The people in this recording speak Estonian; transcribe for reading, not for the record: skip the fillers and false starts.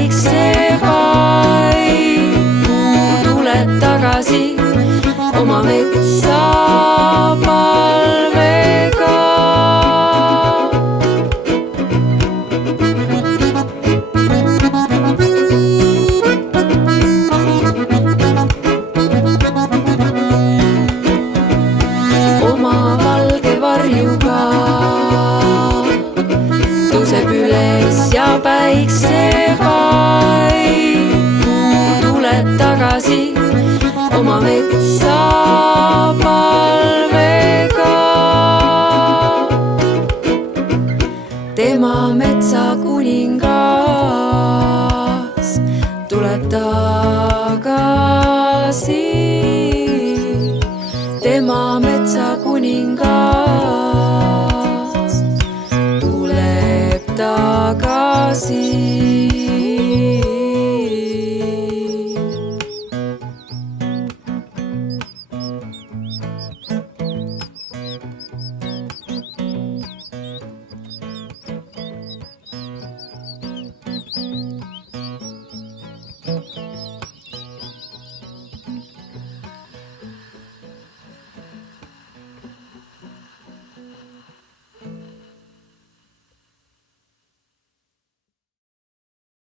päiksevaim, tuleb tagasi oma metsa palvega. Oma valge varjuga tõuseb üles ja päiksevaim tuleb tagasi oma metsa palvega. Tema metsa kuningas tuleb tagasi. Tema metsa kuningas tuleb tagasi.